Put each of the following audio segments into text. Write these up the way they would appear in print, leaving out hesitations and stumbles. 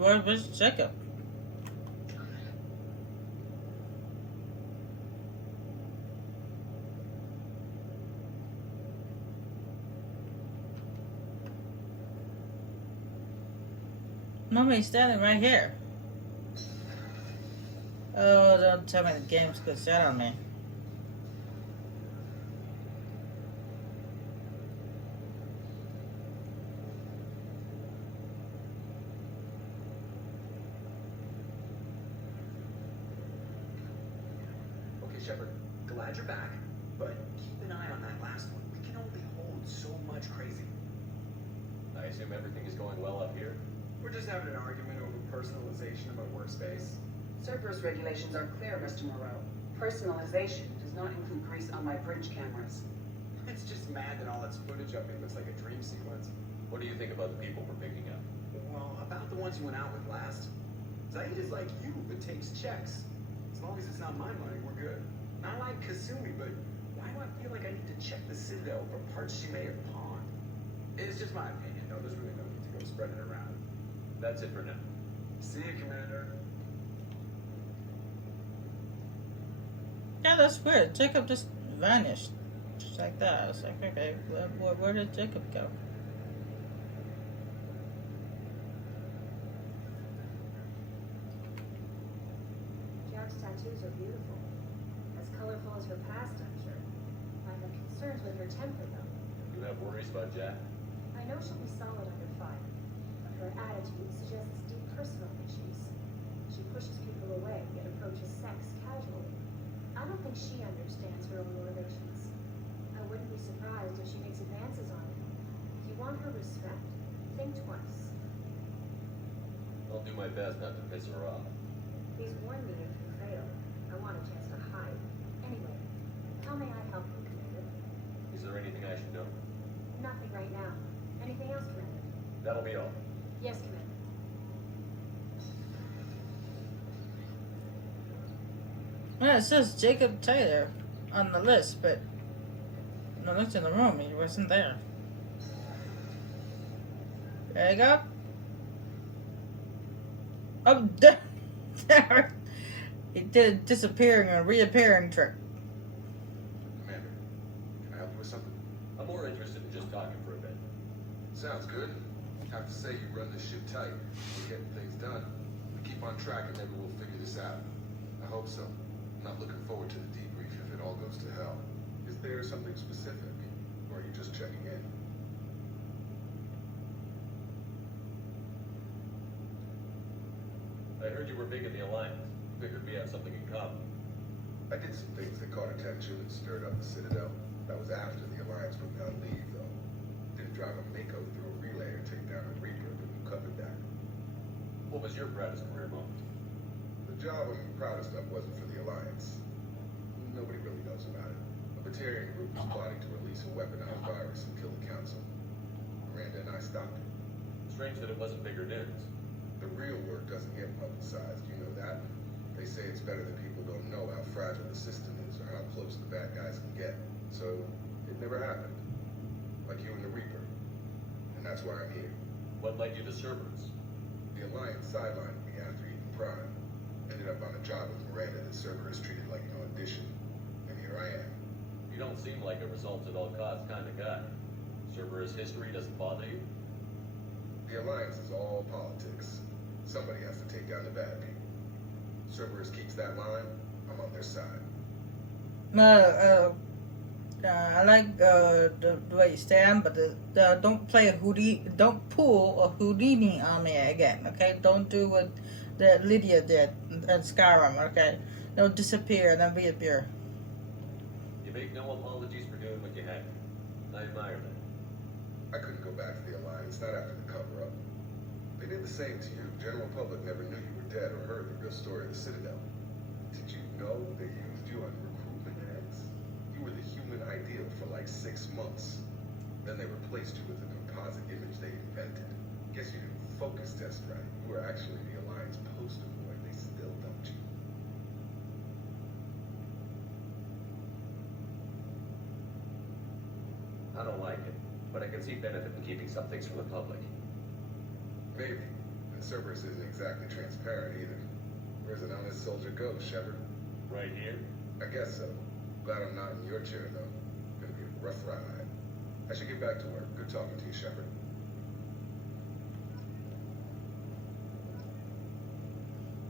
where's Jacob? Mommy's standing right here. Oh, don't tell me the game's gonna set on me. Okay, Shepard, glad you're back, but keep an eye on that last one. We can only hold so much crazy. I assume everything is going well up here? We're just having an argument over personalization of our workspace. Cerberus regulations are clear, Mr. Moreau. Personalization does not include grease on my bridge cameras. It's just mad that all its footage up here looks like a dream sequence. What do you think about the people we're picking up? Well, about the ones you went out with last. Zaid is like you, but takes checks. As long as it's not my money, we're good. I like Kasumi, but why do I feel like I need to check the Citadel for parts she may have pawned? It's just my opinion, though. There's really no need to go spreading it around. That's it for now. See you, Commander. Yeah, that's weird. Jacob just vanished. Just like that. I was like, okay, where did Jacob go? Jack's tattoos are beautiful. As colorful as her past, I'm sure. I have concerns with her temper, though. You have worries about Jack? I know she'll be solid under fire, but her attitude suggests deep personal issues. She pushes people away, yet approaches sex casually. I don't think she understands her own motivations. I wouldn't be surprised if she makes advances on him. If you want her respect, think twice. I'll do my best not to piss her off. Please warn me if you fail. I want a chance to hide. Anyway, how may I help you, Commander? Is there anything I should know? Nothing right now. Anything else, Commander? That'll be all. Yes, Commander. Well, it says Jacob Taylor on the list, but when I looked in the room, he wasn't there. Jacob? Oh, there! He did a disappearing and reappearing trick. Commander, can I help you with something? I'm more interested in just talking for a bit. Sounds good. Have to say you run this ship tight. We're getting things done. We keep on track and maybe we'll figure this out. I hope so. I'm not looking forward to the debrief if it all goes to hell. Is there something specific, or are you just checking in? I heard you were big in the Alliance. Figured we have something in common. I did some things that caught attention and stirred up the Citadel. That was after the Alliance put me on leave, though. Didn't drive a Mako through a relay or take down a Reaper, but you covered that. What was your proudest career moment? The job I'm proudest of wasn't for the Alliance. Nobody really knows about it. A Batarian group was plotting to release a weaponized virus and kill the Council. Miranda and I stopped it. Strange that it wasn't bigger news. The real work doesn't get publicized, you know that. They say it's better that people don't know how fragile the system is or how close the bad guys can get. So, it never happened. Like you and the Reaper. And that's why I'm here. What led you to Cerberus? The Alliance sidelined me after Eden Prime. Ended up on a job with Miranda that Cerberus treated like an audition. And here I am. You don't seem like a results at all costs kind of guy. Cerberus history doesn't bother you? The Alliance is all politics. Somebody has to take down the bad people. Cerberus keeps that line, I'm on their side. I like the way you stand, but don't play a Houdini. Don't pull a Houdini on me again, okay? Don't do what that Lydia did in Skyrim, okay? Don't disappear and then reappear. You make no apologies for doing what you had. I admire that. I couldn't go back to the Alliance, not after the cover-up. They did the same to you. General public never knew you were dead or heard the real story of the Citadel. Did you know they used you on recruitment ads? You were the human ideal for like 6 months. Then they replaced you with a composite image they invented. Guess you didn't focus test right. You were actually the Alliance poster boy. They still dumped you. I don't like it, but I can see benefit in keeping some things from the public. Maybe. And Cerberus isn't exactly transparent either. Where's an honest soldier go, Shepard? Right here? I guess so. Glad I'm not in your chair, though. Gonna be a rough ride. I should get back to work. Good talking to you, Shepard.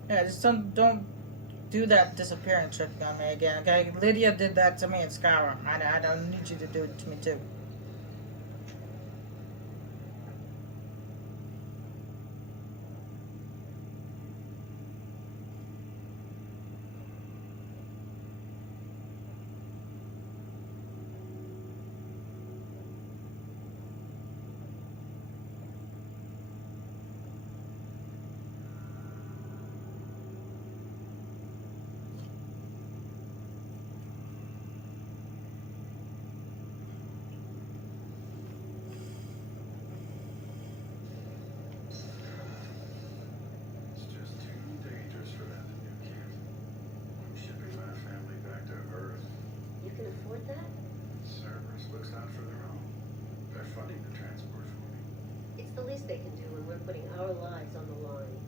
Yeah, just don't do that disappearing trick on me again, okay? Lydia did that to me in Skyrim. I don't need you to do it to me too. It's just too dangerous for that new kid. I'm shipping my family back to Earth. You can afford that? Cerberus looks out for their own. They're funding the transport for me. It's the least they can do when we're putting our lives on the line.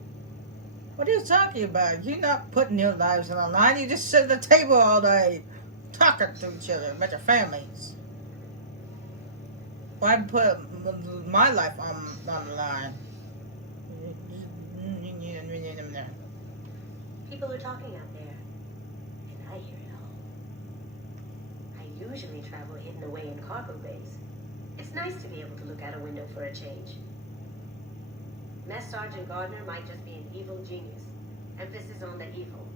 What are you talking about? You're not putting your lives on the line. You just sit at the table all day talking to each other about your families. Why put my life on the line? People are talking out there, and I hear it all. I usually travel hidden away in cargo bays. It's nice to be able to look out a window for a change. Mess Sergeant Gardner might just be an evil genius. Emphasis on the evil.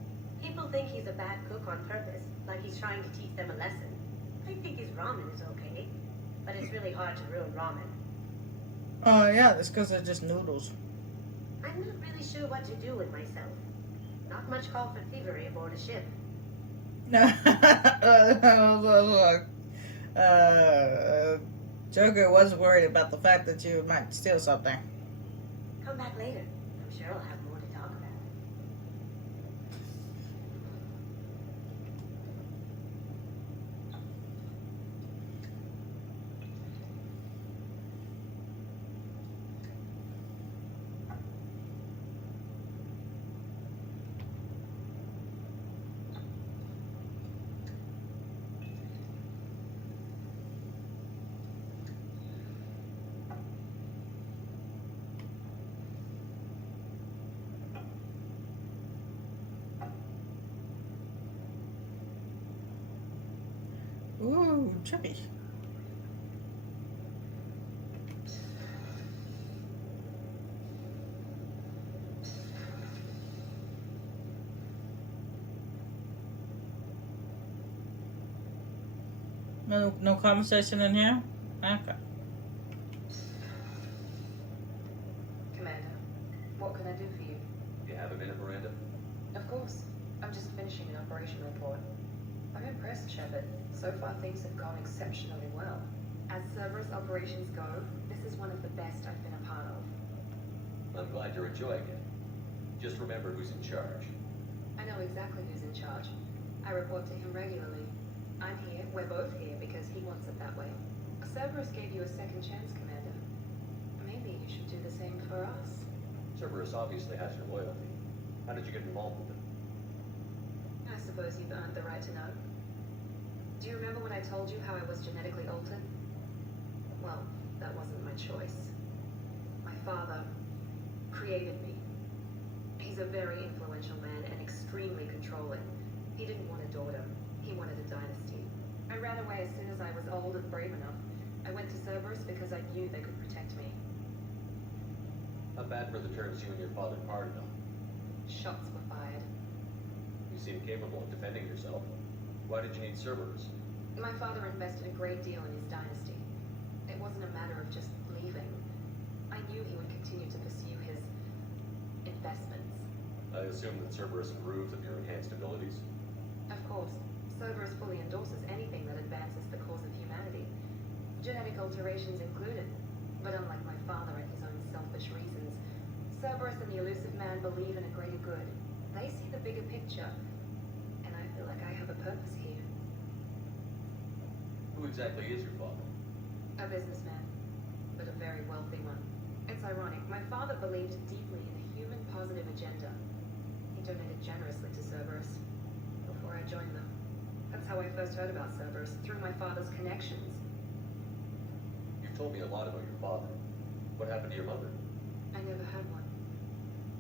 People think he's a bad cook on purpose, like he's trying to teach them a lesson. I think his ramen is okay, but it's really hard to ruin ramen. Oh, yeah, that's because they're just noodles. I'm not really sure what to do with myself. Not much call for thievery aboard a ship. Joker was worried about the fact that you might steal something. Come back later. I'm sure I'll have more to talk about. Ooh, trippy. No conversation in here? Okay. Commander, what can I do for you? You have a minute, Miranda? Of course. I'm just finishing an operation report. I'm impressed, Shepard. So far, things have gone exceptionally well. As Cerberus operations go, this is one of the best I've been a part of. I'm glad you're enjoying it. Just remember who's in charge. I know exactly who's in charge. I report to him regularly. I'm here, we're both here, because he wants it that way. Cerberus gave you a second chance, Commander. Maybe you should do the same for us. Cerberus obviously has your loyalty. How did you get involved with him? I suppose you've earned the right to know. Do you remember when I told you how I was genetically altered? Well, that wasn't my choice. My father created me. He's a very influential man and extremely controlling. He didn't want a daughter. He wanted a dynasty. I ran away as soon as I was old and brave enough. I went to Cerberus because I knew they could protect me. How bad were the terms you and your father parted on? Shots were fired. You seem capable of defending yourself. Why did you need Cerberus? My father invested a great deal in his dynasty. It wasn't a matter of just leaving. I knew he would continue to pursue his investments. I assume that Cerberus approves of your enhanced abilities. Of course, Cerberus fully endorses anything that advances the cause of humanity, genetic alterations included. But unlike my father and his own selfish reasons, Cerberus and the elusive man believe in a greater good. They see the bigger picture, and I feel like I have a purpose here. Who exactly is your father? A businessman, but a very wealthy one. It's ironic. My father believed deeply in the human positive agenda. He donated generously to Cerberus before I joined them. That's how I first heard about Cerberus, through my father's connections. You've told me a lot about your father. What happened to your mother? I never had one.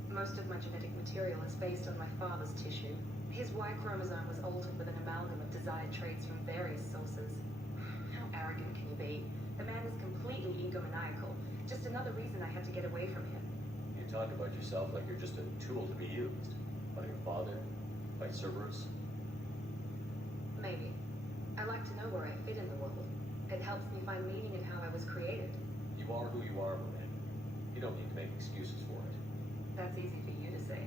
Most of my genetic material is based on my father's tissue. His Y chromosome was altered with an amalgam of desired traits from various sources. How arrogant can you be? The man is completely egomaniacal. Just another reason I had to get away from him. You talk about yourself like you're just a tool to be used. By your father? By Cerberus? Maybe. I like to know where I fit in the world. It helps me find meaning in how I was created. You are who you are, Miranda. You don't need to make excuses for it. That's easy for you to say.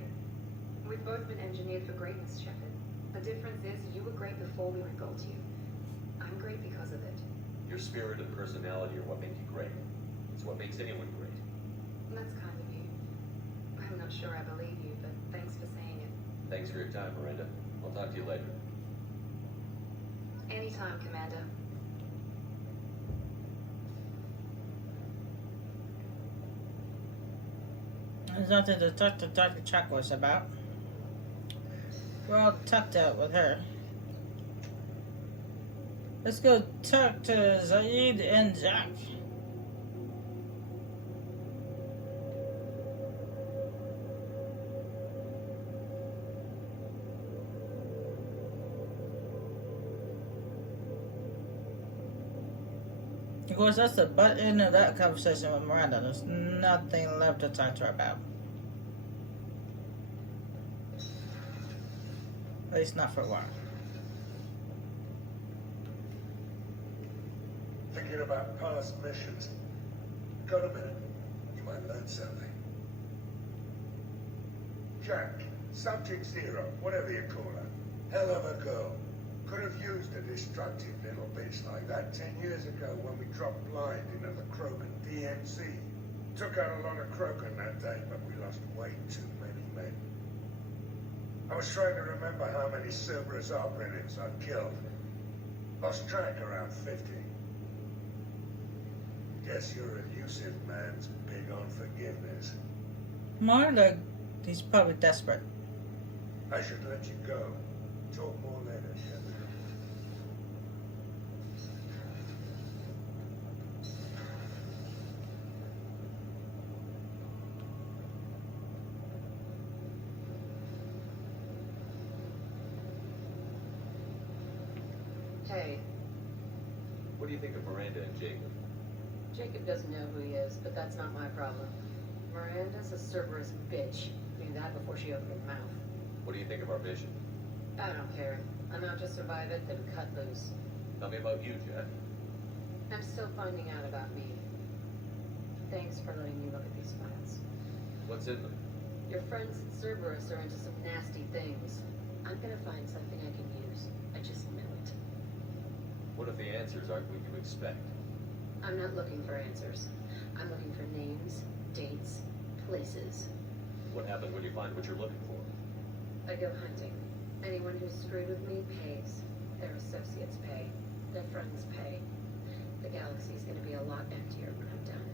We've both been engineered for greatness, Shepard. The difference is you were great before we were gold to you. I'm great because of it. Your spirit and personality are what make you great. It's what makes anyone great. That's kind of you. I'm not sure I believe you, but thanks for saying it. Thanks for your time, Miranda. I'll talk to you later. Anytime, Commander. There's nothing to talk to Dr. Chakwas about. We're all tucked out with her. Let's go talk to Zaid and Jack. Of course, that's the butt end of that conversation with Miranda. There's nothing left to talk to her about. At least not for a while. Thinking about past missions. Got a minute? You might learn something. Jack, Subject Zero, whatever you call her. Hell of a girl. Could have used a destructive little bitch like that 10 years ago when we dropped blind into the Krogan DMZ. Took out a lot of Krogan that day, but we lost way too many men. I was trying to remember how many Cerberus operatives I'd killed. Lost track around 50. Guess your elusive man's big on forgiveness. More like he's probably desperate. I should let you go. Talk more later, Shepard. Hey, What do you think of Miranda and Jacob? Jacob doesn't know who he is, but that's not my problem. Miranda's a Cerberus bitch. Knew that before she opened her mouth. What do you think of our mission? I don't care. I'm out to survive it, then cut loose. Tell me about you, Jack. I'm still finding out about me. Thanks for letting me look at these files. What's in them? Your friends at Cerberus are into some nasty things. I'm gonna find something I can use. I just know it. What if the answers aren't what you expect? I'm not looking for answers. I'm looking for names, dates, places. What happens when you find what you're looking for? I go hunting. Anyone who's screwed with me pays. Their associates pay. Their friends pay. The galaxy's gonna be a lot emptier when I'm done.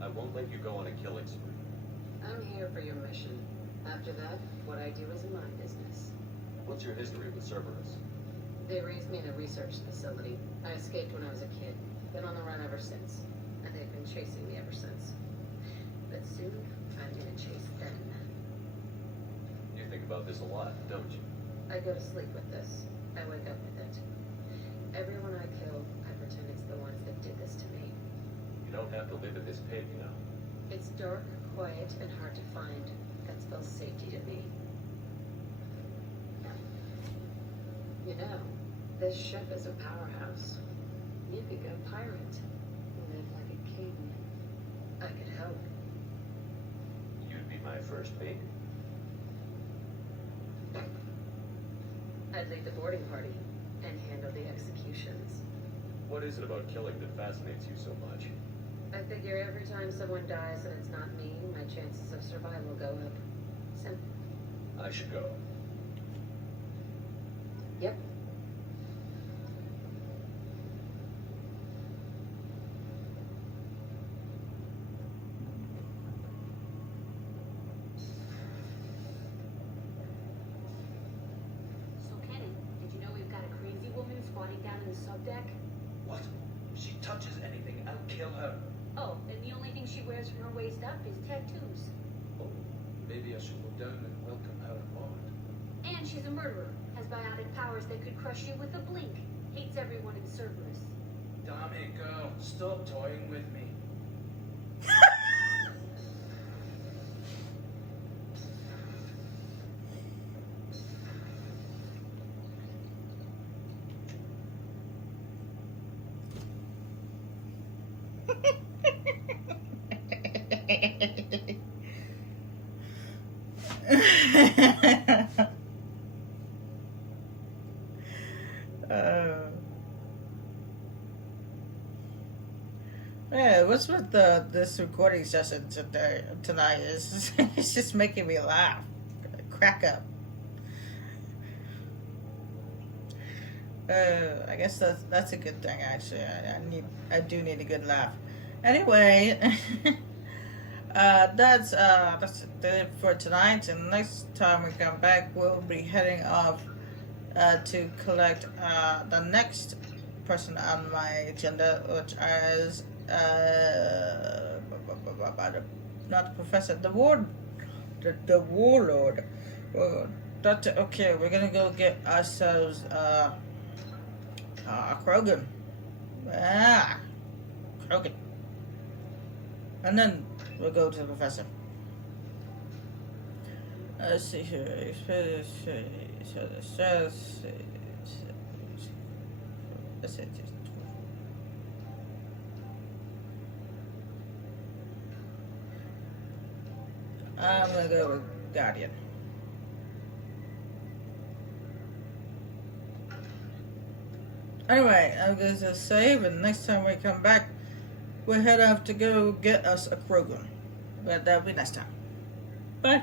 I won't let you go on a killing spree. I'm here for your mission. After that, what I do is my business. What's your history with Cerberus? They raised me in a research facility. I escaped when I was a kid. Been on the run ever since. And they've been chasing me ever since. But soon, I'm gonna chase them. You think about this a lot, don't you? I go to sleep with this. I wake up with it. Everyone I kill, I pretend it's the ones that did this to me. You don't have to live at this pig, you know. It's dark, quiet, and hard to find. That spells safety to me. You know, this ship is a powerhouse. You could go pirate. Live like a king. I could help. You'd be my first mate. I'd lead the boarding party and handle the executions. What is it about killing that fascinates you so much? I figure every time someone dies and it's not me, my chances of survival go up. Simple. I should go. Yep. the subdeck. What? If she touches anything, I'll kill her. Oh, and the only thing she wears from her waist up is tattoos. Oh, maybe I should go down and welcome her aboard. And she's a murderer. Has biotic powers that could crush you with a blink. Hates everyone in Cerberus. Damn it, girl. Stop toying with me. Yeah, what's with this recording session tonight? It's just making me laugh, crack up. I guess that's a good thing actually. I do need a good laugh. Anyway, that's it for tonight. And next time we come back, we'll be heading off to collect the next person on my agenda, which is not the professor, the warlord. Okay, we're gonna go get ourselves Krogan. Krogan. And then we'll go to the professor. Let's see here. I'm gonna go with Guardian. Anyway, I'm going to save, and next time we come back, we'll head off to go get us a Krogan. But that'll be next time. Bye.